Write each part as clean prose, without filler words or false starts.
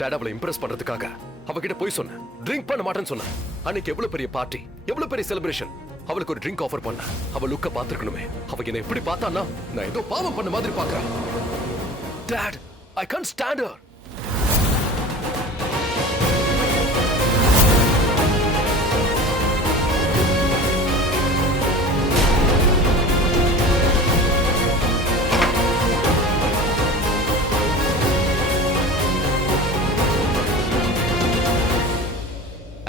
Dot அவளை Impress பண்றதுக்காக அவகிட்ட போய் சொன்னேன். ட்ரிங்க் பண்ண மாட்டேன்னு சொன்னேன். அன்னைக்கு எவ்வளவு பெரிய பார்ட்டி, எவ்வளவு பெரிய செலிப்ரேஷன். அவளுக்கு ஒரு ட்ரிங்க் ஆஃபர் பண்ண. அவ லுக்க பாத்துக்கணுமே. அவ என்ன எப்படி பார்த்தான்னா நான் ஏதோ பாவம் பண்ண மாதிரி பாக்குறேன். Dot, I can't stand her.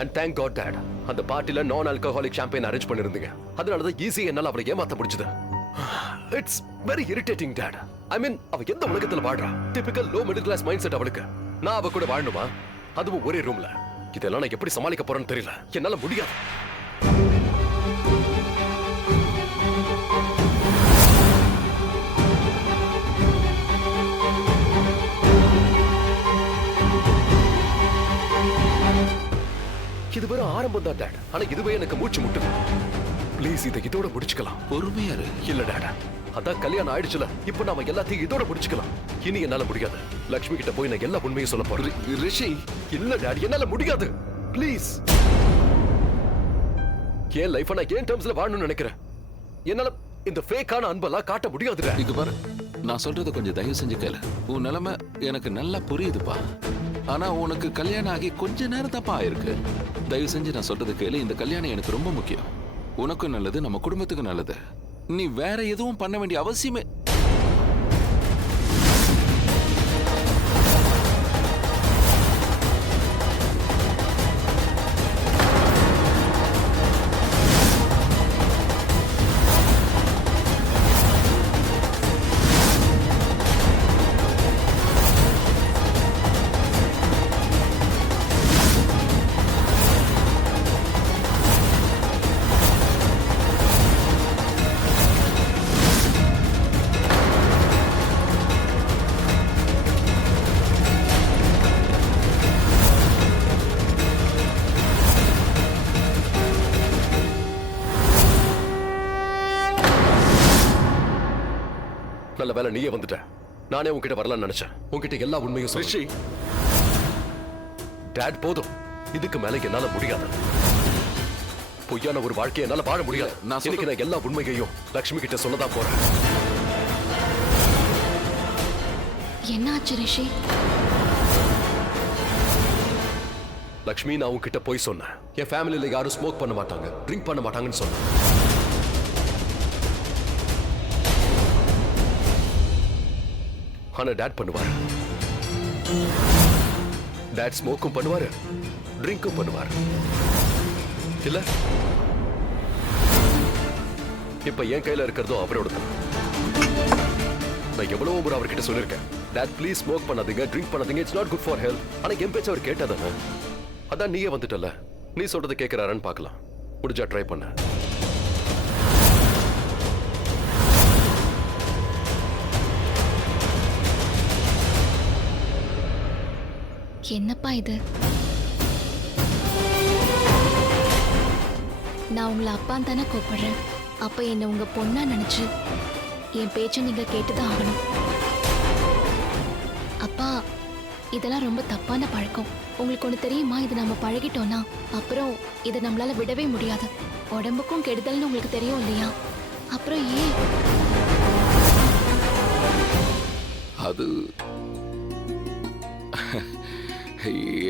And thank God, Dad. அந்த பார்ட்டில நான் ஆல்கஹாலிக் ஷாம்பெயின் அரேஞ்ச் பண்ணிருந்தீங்க. அதனால தான் ஈஸியா என்னால அவளை ஏமாத்த முடிஞ்சது. It's very irritating, dad. I mean, அவ எந்த உலகத்துல வாடுறா? Typical low middle class mindset அவளுக்கு. நான் அவ கூட வாழணுமா? அதுவும் ஒரே ரூம்ல. இதெல்லாம் நான் எப்படி சமாளிக்க போறேன்னு தெரியல. என்னால முடியாது. இது வெறும் ஆரம்பம் தான், டாட். ஆனா இதுவே எனக்கு மூச்சு முட்டுது. ப்ளீஸ் இதை இதோட முடிச்சுக்கலாம். பொறுமையா இரு. இல்ல டாட், அதான் கல்யாணம் ஆயிடுச்சுல. இப்ப நாம எல்லாத்தையும் இதோட முடிச்சுக்கலாம். இனி என்னால முடியாது. லக்ஷ்மி கிட்ட போய் நான் எல்லா உண்மையும் சொல்ல போறேன். ரிஷி, இல்ல டாட், என்னால முடியாது. ப்ளீஸ். ஏன் லைஃப் நான் ஏன் டர்ம்ஸ்ல வாழணும்னு நினைக்கிறேன். என்னால இந்த ஃபேக்கான அன்பெல்லாம் காட்ட முடியாது. இது பாரு, நான் சொல்றத கொஞ்சம் தயவு செஞ்சு கேளு. உன் நிலைமை எனக்கு நல்லா புரியுதுப்பா. ஆனா உனக்கு கல்யாணம் ஆகி கொஞ்ச நேரம் தாப்பா ஆயிருக்கு. தயவு செஞ்சு நான் சொல்றது கேளு. இந்த கல்யாணம் எனக்கு ரொம்ப முக்கியம். உனக்கும் நல்லது, நம்ம குடும்பத்துக்கும் நல்லது. நீ வேற எதுவும் பண்ண வேண்டிய அவசியமே. நல்ல வேலை நீயே வந்துட்ட. நானே உன்கிட்ட வரலாம்னு நினைச்சேன். உன்கிட்ட எல்லா உண்மையும் சொல்லி. டாட், போதும். இதுக்கு மேல என்னால முடியாது. பொய்யான ஒரு வாழ்க்கையை என்னால வாழ முடியாது. இன்னைக்கு நான் எல்லா உண்மையையும் லக்ஷ்மி கிட்ட சொல்லதான் போறேன். என்ன ஆச்சு ரிஷி? லக்ஷ்மி, நான் உன்கிட்ட போய் சொன்னேன். என் ஃபேமிலியில யாரும் ஸ்மோக் பண்ண மாட்டாங்க, ட்ரிங்க் பண்ண மாட்டாங்கன்னு சொன்னேன். ஆனா டாட் பண்ணுவாரு. டாட் ஸ்மோக்கும் பண்ணுவாரு, ட்ரிங்க்கும் பண்ணுவாரு. இல்ல, இப்ப என் கையில இருக்கிறதோ அவரோட தான். நான் எவ்வளவு முறை அவர்கிட்ட சொல்லிருக்கேன், டாட் ப்ளீஸ் ஸ்மோக் பண்ணாதீங்க, ட்ரிங்க் பண்ணாதீங்க, it's not good for health. ஆனா என் பேச்சு அவர் கேட்டாதானே. அதான் நீயே வந்துட்டல, நீ சொல்றதை கேட்கிறாரான்னு பார்க்கலாம். முடிஞ்சா ட்ரை பண்ண. என்னப்பா இது? நான் உங்களை அப்பான்னு தானே கூப்பிடுறேன். அப்ப என்ன உங்க பொண்ணா நினைச்சு என் பேச்சை நீங்க கேட்டுதான் ஆகணும். அப்பா, இதெல்லாம் ரொம்ப தப்பான பழக்கம். உங்களுக்கு ஒண்ணு தெரியுமா? இது நம்ம பழகிட்டோம்னா அப்புறம் இதை நம்மளால விடவே முடியாது. உடம்புக்கும் கெடுதல்னு உங்களுக்கு தெரியும் இல்லையா? அப்புறம் ஏன் அது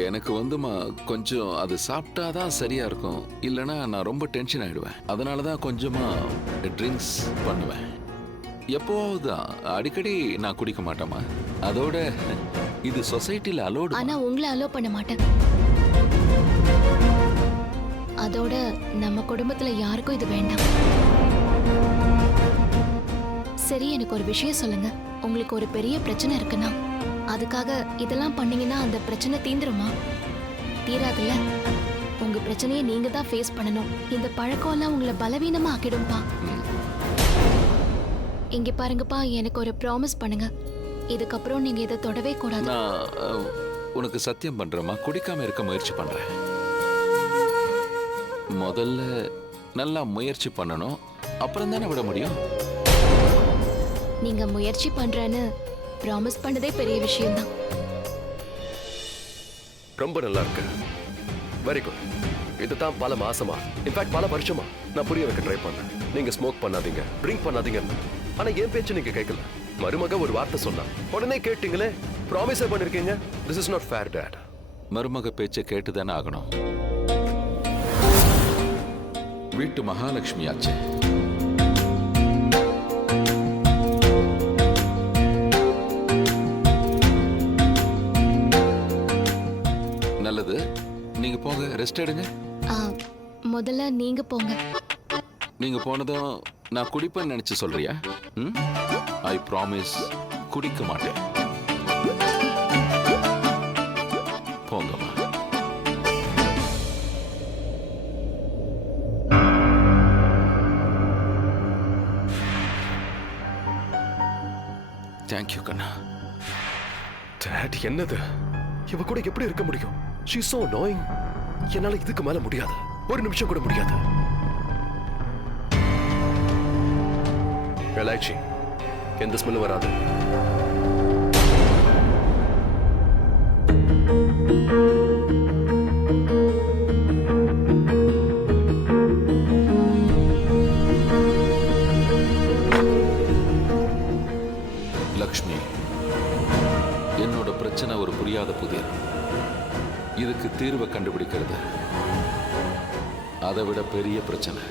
எனக்கு வந்துமா கொஞ்சம் அது சாப்பிட்டாதான் சரியா இருக்கும். இல்லைன்னா நான் ரொம்ப டென்ஷன் ஆயிடுவேன். அதனாலதான் கொஞ்சமா ட்ரிங்க்ஸ் பண்ணுவேன். எப்போதான், அடிக்கடி நான் குடிக்க மாட்டேமா. அதோட இது சொசைட்டில அலோடு. ஆனா உங்களை அலோ பண்ண மாட்டேன். அதோட நம்ம குடும்பத்துல யாருக்கும் இது வேண்டாம். சரி, எனக்கு ஒரு விஷயம் சொல்லுங்க. உங்களுக்கு ஒரு பெரிய பிரச்சனை இருக்குன்னா அதுக்காக இதெல்லாம் பண்ணீங்கன்னா அந்த பிரச்சனை தீந்துருமா? தீராதுல்ல. உங்க பிரச்சனையை நீங்க தான் ஃபேஸ் பண்ணணும். இந்த பழக்கம் எல்லாம் உங்களை பலவீனமா ஆக்கிடும்பா. இங்க பாருங்கப்பா, எனக்கு ஒரு ப்ராமிஸ் பண்ணுங்க. இதுக்கப்புறம் நீங்க இதை தொடவே கூடாது. நான் உனக்கு சத்தியம் பண்றேம்மா, குடிக்காம இருக்க முயற்சி பண்றேன். முதல்ல நல்லா முயற்சி பண்ணணும், அப்புறம் தானே விட முடியும். நீங்க முயற்சி பண்றேன்னு ப்ராமிஸ் பண்ணதே பெரிய விஷயம்தான். ரொம்ப நல்லா இருக்கு. Very good. இதுதான் பல மாசமா, இன்ஃபேக்ட் பல வருஷமா நான் புரிய வைக்க ட்ரை பண்ணேன். நீங்க ஸ்மோக் பண்ணாதீங்க, ட்ரிங்க் பண்ணாதீங்க. ஆனா என் பேச்சு நீங்க கேட்கல. மருமக ஒரு வார்த்தை சொன்னா உடனே கேட்டீங்களே. ப்ராமிஸே பண்ணிருக்கீங்க. திஸ் இஸ் நாட் ஃபேர் டாட். மருமக பேச்சை கேட்டுதானே ஆகணும். வீட்டு மகாலட்சுமி ஆச்சு. நல்லது, நீங்க போங்க, ரெஸ்ட் எடுங்க. ஆ, முதல்ல நீங்க போங்க. நீங்க போனதும் நான் குடிப்பேன்னு நினைச்சு சொல்றியா? ஐ ப்ராமிஸ் குடிக்க மாட்டேன். போங்கம்மா. தேங்க்யூ கண்ணா. டாட் என்னது? இவ கூட எப்படி இருக்க முடியும்? She so annoying. என்னால இதுக்கு மேல முடியாது. ஒரு நிமிஷம் கூட முடியாது. எலாச்சி எந்த ஸ்மெல்லும் வராது. லக்ஷ்மி, என்னோட பிரச்சனை ஒரு புரியாத புதிர். இதுக்கு தீர்வை கண்டுபிடிக்கிறது அதை விட பெரிய பிரச்சனை.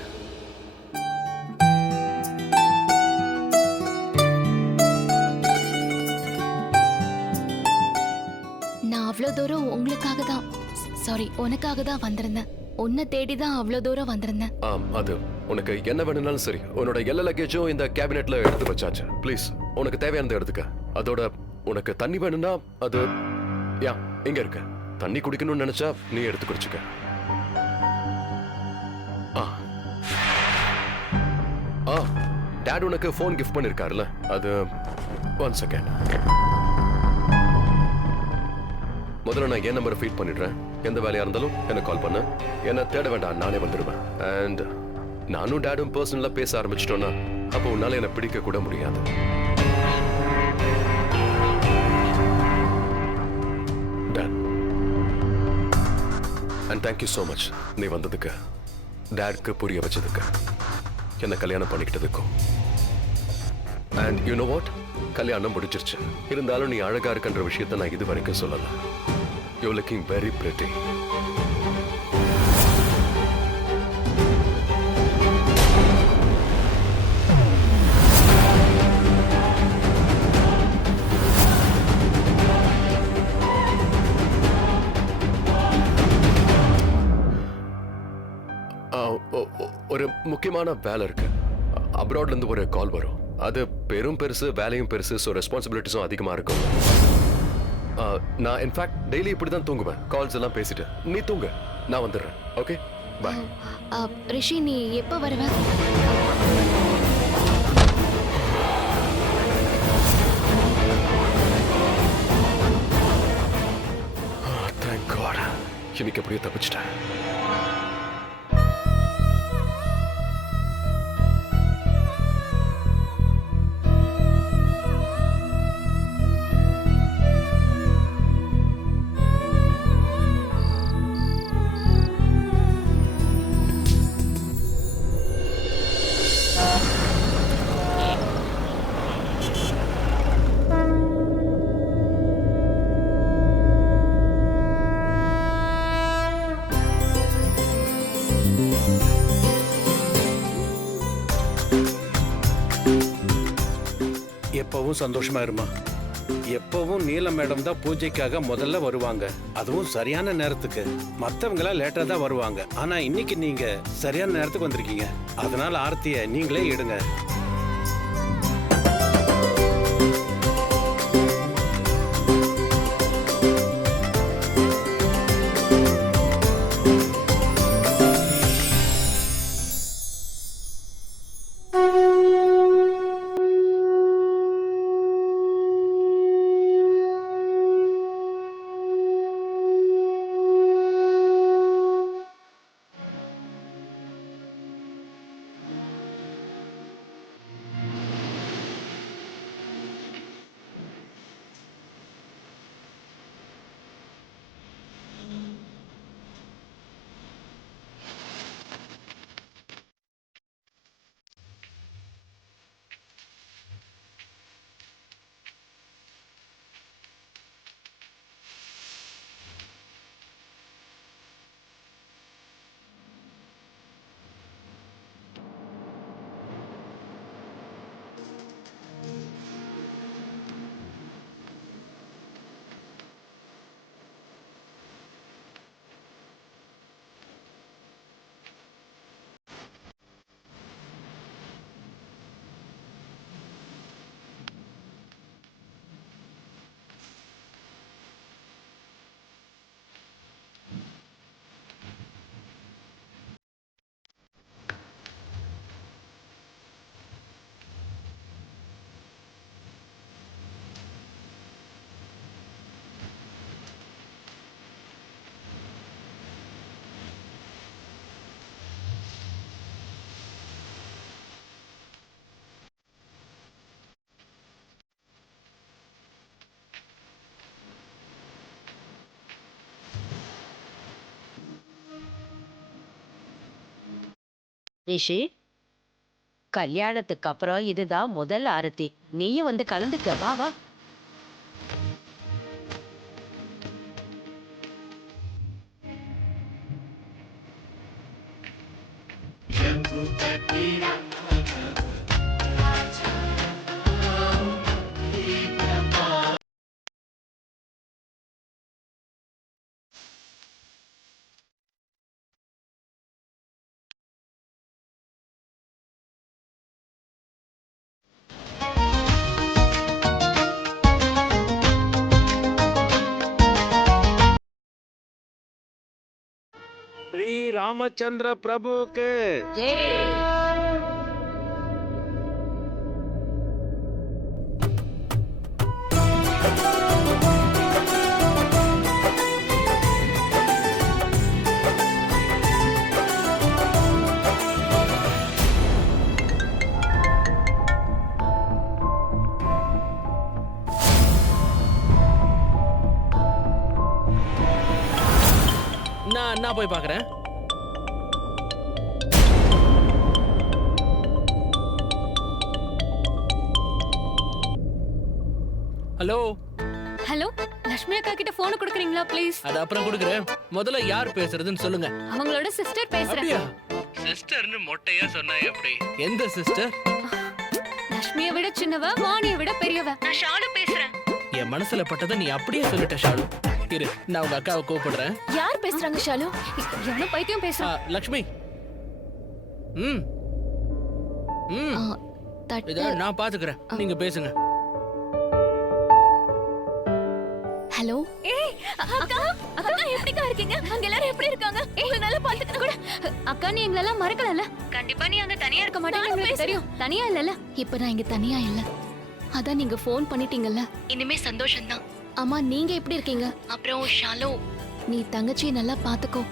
நான் அவ்வளோ தூரம் உங்களுக்காக தான், சாரி உனக்காக தான் வந்திருந்தேன். உன்னை தேடி தான் அவ்வளோ தூரம் வந்திருந்தேன். அது உனக்கு என்ன வேணும்னாலும் சரி. உன்னோட எல்லா லக்கேஜும் இந்த கேபினெட்ல எடுத்து வச்சாச்சு. ப்ளீஸ் உனக்கு தேவையானதை எடுத்துக்க. அதோட உனக்கு தண்ணி வேணும்னா அது இங்க இருக்கு. தண்ணி குடிக்கணும்னு நினைச்சா நீ எடுத்து குடிச்சுக்க. டாட் உனக்கு ஃபோன் கிஃப்ட் பண்ணிருக்காருல்ல, அது 1 செகண்ட். முதல்ல நான் என் நம்பரை ஃபீட் பண்ணிடுறேன். எந்த வேலையா இருந்தாலும் எனக்கு கால் பண்ண. என்ன தேட வேண்டாம், நானே வந்துடுவேன். அண்ட் நானும் டாடும் பர்சனலா பேச ஆரம்பிச்சிட்டோன்னா அப்போ உன்னால என்ன பிடிக்க கூட முடியாது. Dot, and thank you so much நீ வந்ததுக்கு, டாட்க்கு புரிய வச்சதுக்கு, என்ன கல்யாணம் பண்ணிக்கிட்டதுக்கும். அண்ட் யூ நோ வாட், கல்யாணம் முடிச்சிருச்சு. இருந்தாலும் நீ அழகா இருக்குன்ற விஷயத்தை நான் இது வரைக்கும் சொல்லல. You looking very pretty. ஒரு முக்கியமான வேலை இருக்கு. அப்ராட்ல இருந்து ஒரு கால் வரும். அது பெரும் பெருசு, வேலையும் பெருசு, ஸோ ரெஸ்பான்சிபிலிட்டிஸும் அதிகமா இருக்கும். நான் இன்ஃபேக்ட் டெய்லி இப்படி தான் தூங்குவேன். கால்ஸ் எல்லாம் பேசிட்டு நீ தூங்க, நான் வந்துடுறேன். Okay bye. ரிஷி, நீ எப்போ வருவ? தேங்க் காட், இன்னைக்கு எப்படியோ தப்பிச்சிட்டேன். எப்பவும் சந்தோஷமா இருமா. எப்பவும் நீல மேடம் தான் பூஜைக்காக முதல்ல வருவாங்க, அதுவும் சரியான நேரத்துக்கு. மற்றவங்களாம் லேட்டா தான் வருவாங்க. ஆனா இன்னைக்கு நீங்க சரியான நேரத்துக்கு வந்திருக்கீங்க. அதனால ஆர்த்தியை நீங்களே எடுங்க. ரிஷி, கல்யாணத்துக்கு அப்புறம் இதுதான் முதல் ஆரத்தி. நீயும் வந்து கலந்துக்க. வா வா. ஸ்ரீ ராமச்சந்திர பிரபுக்கு நான் போய் பார்க்கறேன். ஹலோ. ஹலோ, லட்சுமி அக்கா கிட்ட போன் கொடுக்குறீங்களா ப்ளீஸ்? அது அப்புறம் கொடுக்குறேன். முதல்ல யார் பேசுறதுன்னு சொல்லுங்க. அவங்களோட சிஸ்டர் பேசுறேன். அப்படியா? சிஸ்டர்னு மொட்டையா சொன்னா எப்படி? எந்த சிஸ்டர்? லட்சுமியை விட சின்னவ, வாணியை விட பெரியவ. நான் ஷாலு பேசுறேன். என் மனசுல பட்டதை நீ அப்படியே சொல்லிட்ட ஷாலு. இரு, நான் உங்க அக்காவை கூப்பிடுறேன். யார் பேசுறாங்க ஷாலு? எவனோ பைத்தியம் பேசுறான். லக்ஷ்மி. ம் ம் இத நான் பாத்துக்கறேன். நீங்க பேசுங்க. ஹலோ. ஏய் அக்கா, அக்கா எப்படிக்கா இருக்கீங்க? அங்க எல்லாரும் எப்படி இருக்காங்க? உங்களை நல்லா பாத்துக்கிட்டு கூட. அக்கா நீ எங்களை எல்லாம் மறக்கலல? கண்டிப்பா நீ அங்க தனியா இருக்க மாட்டேன்னு எனக்கு தெரியும். தனியா இல்லல? இப்ப நான் இங்க தனியா இல்ல. அதான் நீங்க ஃபோன் பண்ணிட்டீங்கல்ல, இனிமே சந்தோஷம்தான். அம்மா நீங்க எப்படி இருக்கீங்க? அப்புறம் ஷாலு, நீ தங்கச்சியை நல்லா பாத்துக்கோ.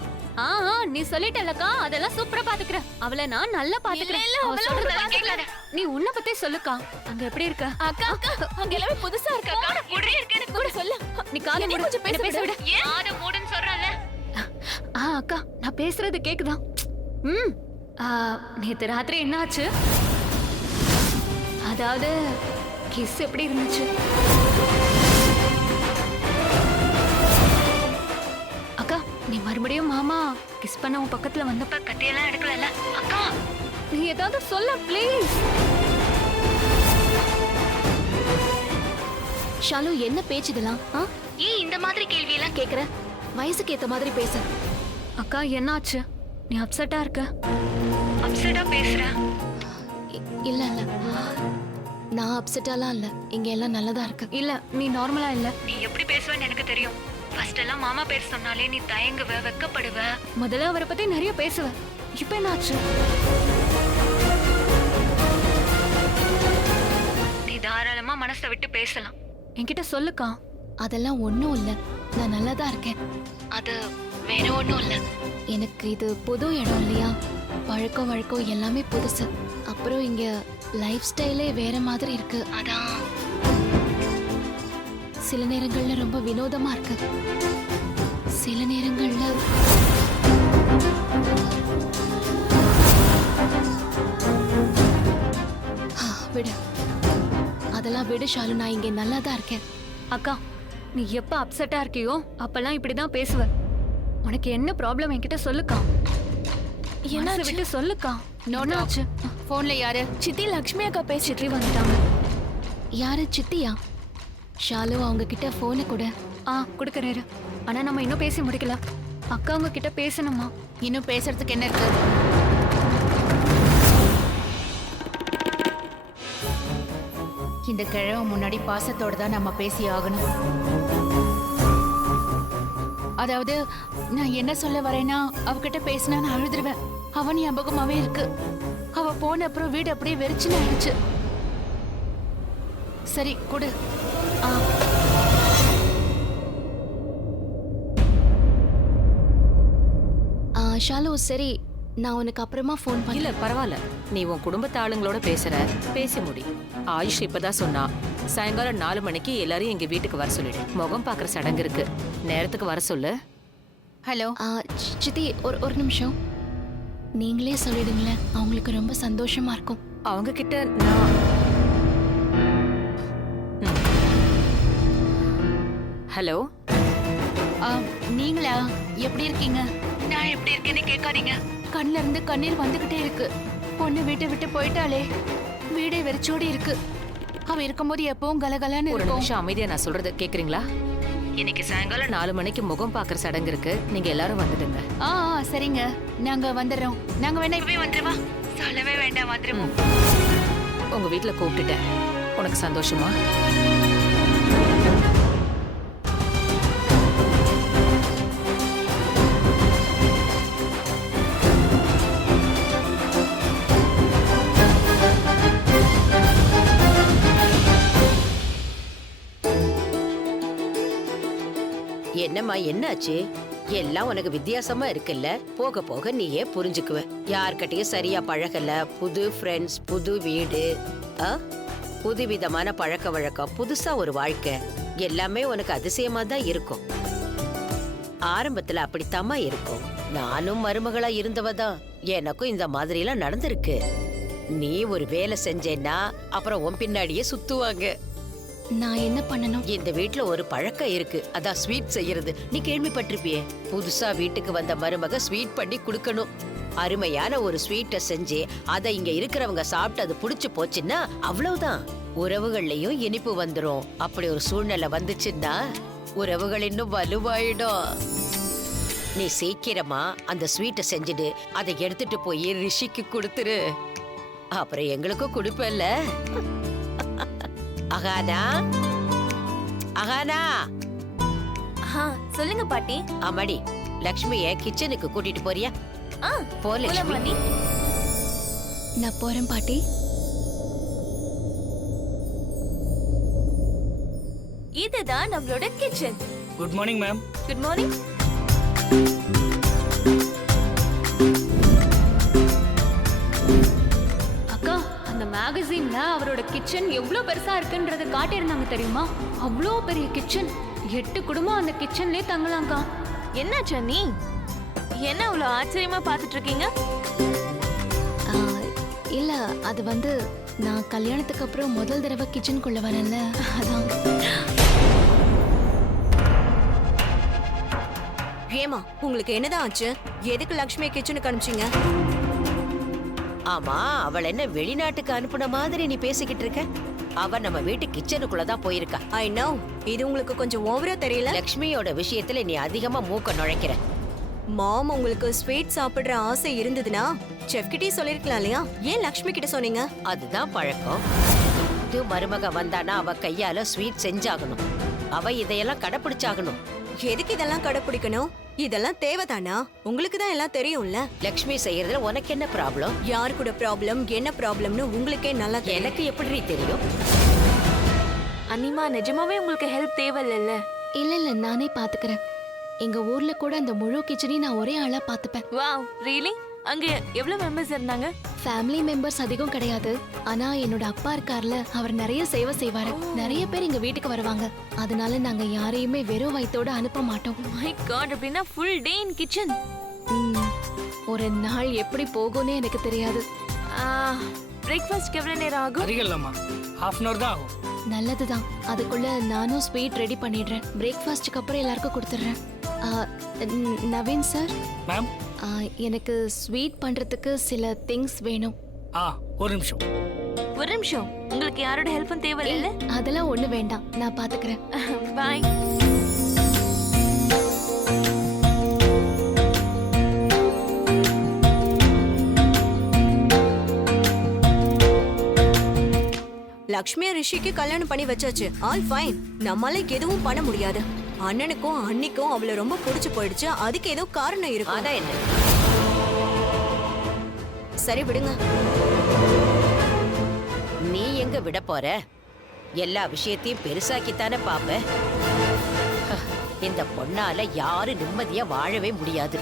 நீ சொல்லிட்டலக்கா, அதெல்லாம் சூப்பரா பாத்துக்கற. அவளை நான் நல்லா பாத்துக்கறேன். அவ சொல்றதெல்லாம் கேட்காத. நீ உன்ன பத்தி சொல்லுக்கா. அங்க எப்படி இருக்க? அக்கா அக்கா, அங்க எல்லாமே புதுசா இருக்கா? குடியே இருக்கு எனக்கு கூட சொல்ல. நீ காலை மூடு, கொஞ்சம் பேச விடு. காதை மூடுன்னு சொல்றல. அக்கா, நான் பேசுறது கேக்குதா? நேத்து ராத்திரி என்னாச்சு? அதாவது கிஸ் எப்படி இருந்துச்சு? அக்கா, நீ மறுபடியும் மாமா கிஸ் பண்ண உன் பக்கத்துல வந்தப்ப கட்டியெல்லாம் எடுக்கலல? அக்கா நீ ஏதாவது சொல்ல ப்ளீஸ். ஷாலு என்ன பேச்சு இதெல்லாம்? ஏன் இந்த மாதிரி கேள்வி எல்லாம் கேக்குற? வயசுக்கு ஏத்த மாதிரி பேசு. அக்கா என்னாச்சு? நீ அப்செட்டா இருக்க? அப்செட்டா பேசுற? இல்ல இல்ல, நான் அப்செட்டாலாம் இல்ல. இங்க எல்லாம் நல்லதா இருக்கு. இல்ல, நீ நார்மலா இல்ல. நீ எப்படி பேசுவேன்னு எனக்கு தெரியும். ஃபர்ஸ்ட் எல்லாம் மாமா பேர் சொன்னாலே நீ தயங்குவ, வெக்கப்படுவ. முதல்ல அவரை பத்தி நிறைய பேசுவ. இப்ப என்னாச்சு? நீ தாராளமா மனசை விட்டு பேசலாம். என்கிட்ட சொல்லுக்கா. அதெல்லாம் ஒண்ணும் இல்ல, நான் நல்லாதான் இருக்கேன். அது வேற ஒண்ணும் இல்ல. எனக்கு இது புது இடம் இல்லையா, பழக்கம் வழக்கம் எல்லாமே புதுசு. அப்புறம் இங்க லைஃப் ஸ்டைலே வேற மாதிரி இருக்கு. அதான் சில நேரங்கள்ல ரொம்ப வினோதமா இருக்கு. சில நேரங்கள்ல விடு, அதெல்லாம் விடு ஷாலு. நான் இங்க நல்லா தான் இருக்கேன். அக்கா, நீ எப்ப அப்செட்டா இருக்கியோ அப்பெல்லாம் இப்படிதான் பேசுவ. உனக்கு என்ன ப்ராப்ளம் என்கிட்ட சொல்லுக்கா. என்ன விட்டு சொல்லுக்கா. நோனாச்சு. போன்ல யாரு? சித்தி லக்ஷ்மி அக்கா பேசிட்டு வந்துட்டாங்க. யாரு சித்தியா? ஷாலு அவங்க கிட்ட போனை கூட. குடுக்கறாரு. ஆனா நம்ம இன்னும் பேசி முடிக்கல. அக்கா அவங்க கிட்ட பேசணுமா? இன்னும் பேசுறதுக்கு என்ன இருக்கு? இந்த கிழவ முன்னாடி பாசத்தோட தான் நம்ம பேசி ஆகணும். அதாவது நான் என்ன சொல்ல வரேன்னா, அவகிட்ட பேசினா நான் அழுதுருவேன். அவன் ஞாபகமாவே இருக்கு. அவ போன அப்புறம் வீடு அப்படியே வெறிச்சுன்னு ஆயிடுச்சு. சரி கொடு. ஷாலு சரி, நான் உனக்கு அப்புறமா ஃபோன் பண்ண. இல்ல பரவாயில்ல, நீ உன் குடும்பத்து ஆளுங்களோட பேசுற, பேசி முடி. ஆயுஷ் இப்பதான் சொன்னா, சாயங்காலம் 4 மணிக்கு எல்லாரையும் எங்க வீட்டுக்கு வர சொல்லிடு. முகம் பாக்குற சடங்கு இருக்கு, நேரத்துக்கு வர சொல்லு. ஹலோ. சித்தி ஒரு நிமிஷம். நீங்களே சொல்லிடுங்களேன், அவங்களுக்கு ரொம்ப சந்தோஷமா இருக்கும். அவங்க கிட்ட நான் ஹலோ, நீங்களா? எப்படி இருக்கீங்க? நான் எப்படி இருக்கேன்னு கேட்காதீங்க. கண்ணுல இருந்து கண்ணீர் வந்துகிட்டே இருக்கு. பொண்ணு வீட்டை விட்டு போயிட்டாலே, வீடே வெறிச்சோடி இருக்கு. அவ இருக்கும்போது எப்பவும் கலகலன்னு ஒரு இருக்கும். நிமிஷம் அமைதியா நான் சொல்றது கேக்குறீங்களா? இன்னைக்கு சாயங்காலம் 4 மணிக்கு முகம் பாக்குற சடங்கு இருக்கு. நீங்க எல்லாரும் வந்துடுங்க. சரிங்க, நாங்க வந்துடுறோம். நாங்க வேணா இப்பவே வந்துருவா? சொல்லவே வேண்டாம், வந்துருவோம். உங்க வீட்டுல கூப்பிட்டுட்டேன். உனக்கு சந்தோஷமா? என்னம்மா, என்னாச்சு? எல்லாம் உனக்கு வித்தியாசமா இருக்குல்ல? போக போக நீயே புரிஞ்சுக்குவ. யார்கிட்டயும் சரியா பழகல, புது ஃப்ரெண்ட்ஸ், புது வீடு, புது விதமான பழக்க வழக்கம், புதுசா ஒரு வாழ்க்கை, எல்லாமே உனக்கு அதிசயமா தான் இருக்கும். ஆரம்பத்துல அப்படித்தாம்மா இருக்கும். நானும் மருமகளா இருந்தவதான். எனக்கும் இந்த மாதிரி எல்லாம் நடந்திருக்கு. நீ ஒரு வேலை செஞ்சேன்னா அப்புறம் உன் பின்னாடியே சுத்துவாங்க. நான் என்ன பண்ணணும்? இந்த வீட்ல ஒரு பழக்கம் இருக்கு, அதான் ஸ்வீட் செய்யறது. நீ கேள்விப்பட்டிருப்பியே. புதுசா வீட்டுக்கு வந்த மருமக ஸ்வீட் பண்ணி கொடுக்கணும். அருமையான ஒரு ஸ்வீட்டை செஞ்சு அதை இங்க இருக்கிறவங்க சாப்பிட்டு அது புடிச்சு போச்சுன்னா அவ்வளவுதான். உறவுகள்லயும் இனிப்பு வந்துரும். அப்படி ஒரு சூழ்நிலை வந்துச்சுன்னா உறவுகள் இன்னும் வலுவாயிடும். நீ சீக்கிரமா அந்த ஸ்வீட்டை செஞ்சுடு, அதை எடுத்துட்டு போய் ரிஷிக்கு கொடுத்துரு. அப்புறம் எங்களுக்கும் கொடுப்பல்ல. Acana, Acana. சொல்லுங்க பாட்டி. அம்மாடி, லக்ஷ்மிய கிச்சனுக்கு கூட்டிட்டு போறியா? போ லக்ஷ்மி. நான் போறேன் பாட்டி. இதுதான் நம்மளோட kitchen. Good morning ma'am. Good morning. அக்கா, அந்த மேகசின்ல அவரோட கிச்சன் எவ்வளவு பெருசா இருக்குன்றத காட்டியிருந்தாங்க தெரியுமா? அவ்வளோ பெரிய கிச்சன். 8 குடும்பம் அந்த கிச்சன்லயே தங்கலாம்க்கா. என்ன சன்னி, என்ன அவ்வளோ ஆச்சரியமா பார்த்துட்டு இருக்கீங்க? இல்ல, அது வந்து நான் கல்யாணத்துக்கு அப்புறம் முதல் தடவை கிச்சனுக்குள்ள வரேன்ல, அதான். ஏமா, உங்களுக்கு என்னதான் ஆச்சு? எதுக்கு லக்ஷ்மி கிச்சனுக்கு அனுப்பிச்சீங்க? ஆமா, அவள் என்ன வெளிநாட்டுக்கு அனுப்புன மாதிரி நீ பேசிக்கிட்டு இருக்க? அவ நம்ம வீட்டு கிச்சனுக்குள்ளதான் போயிருக்கா. ஐ நோ, இது உங்களுக்கு கொஞ்சம் ஓவரா தெரியல? லக்ஷ்மியோட விஷயத்துல நீ அதிகமா மூக்க நுழைக்கிற. மாம், உங்களுக்கு ஸ்வீட் சாப்பிடுற ஆசை இருந்ததுன்னா செஃப் கிட்டே சொல்லிருக்கலாம் இல்லையா? ஏன் லக்ஷ்மி கிட்ட சொன்னீங்க? அதுதான் பழக்கம். இது மருமக வந்தானா அவ கையால ஸ்வீட் செஞ்சாகணும். அவ இதையெல்லாம் கடைப்பிடிச்சாகணும். எதுக்கு இதெல்லாம் கடைப்பிடிக்கணும்? இதெல்லாம் தேவைதானா? உங்களுக்கு தான் எல்லாம் தெரியும்ல. லக்ஷ்மி செய்யறதுல உனக்கு என்ன ப்ராப்ளம்? யார் கூட ப்ராப்ளம், என்ன ப்ராப்ளம்னு உங்களுக்கே நல்லா தெரியும். எனக்கு எப்படி தெரியும்? அனிமா, நிஜமாவே உங்களுக்கு ஹெல்ப் தேவையில்ல. இல்ல, நானே பாத்துக்கிறேன். எங்க ஊர்ல கூட அந்த முழு கிச்சனையும் நான் ஒரே ஆளா பாத்துப்பேன். Wow, really? அங்க எவ்வளவு மெம்பர்ஸ் இருந்தாங்க? ஃபேமிலி மெம்பர்ஸ் அதிகம் கிடையாது. ஆனா என்னோட அப்பா இருக்கார்ல, அவர் நிறைய சேவை செய்வாரு. நிறைய பேர் எங்க வீட்டுக்கு வருவாங்க. அதனால நாங்க யாரையுமே வெறும் வயித்தோட அனுப்ப மாட்டோம். மை காட், அப்படின்னா ஃபுல் டே இன் கிச்சன். ஒரு நாள் எப்படி போகும்னே எனக்கு தெரியாது. பிரேக்ஃபாஸ்ட்க்கு எவ்வளவு நேரம் ஆகும்? அதிகம் இல்லம்மா, 1/2 hour தான் ஆகும். நல்லதுதான். அதுக்குள்ள நானும் ஸ்வீட் ரெடி பண்ணிடுறேன். பிரேக்ஃபாஸ்ட்க்கு அப்புறம் எல்லாருக்கும் கொடுத்துட்றேன். Naveen sir, ma'am. எனக்கு ஸ்வீட் பண்றதுக்கு சில திங்ஸ் வேணும். ஒரு நிமிஷம். ஒரு நிமிஷம், உங்களுக்கு யாரோட ஹெல்ப்பும் தேவையில்ல? அதெல்லாம் ஒண்ணு வேண்டாம், நான் பாத்துக்கிறேன். பாய். லக்ஷ்மியா ரிஷிக்கு கல்யாணம் பண்ணி வச்சாச்சு. All fine. நம்மால எதுவும் பண்ண முடியாது. அண்ணனுக்கும் அண்ணிக்கும் அவளை ரொம்ப பிடிச்சு போயிடுச்சு. அதுக்கு ஏதோ காரணம் இருக்கும். அதான் என்ன? சரி, விடுங்க. நீ எங்க விட போற? எல்லா விஷயத்தையும் பெருசாக்கித்தானே பாப்ப. இந்த பொண்ணால யாரும் நிம்மதியா வாழவே முடியாது.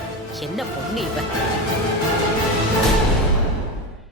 என்ன பொண்ணு இவ?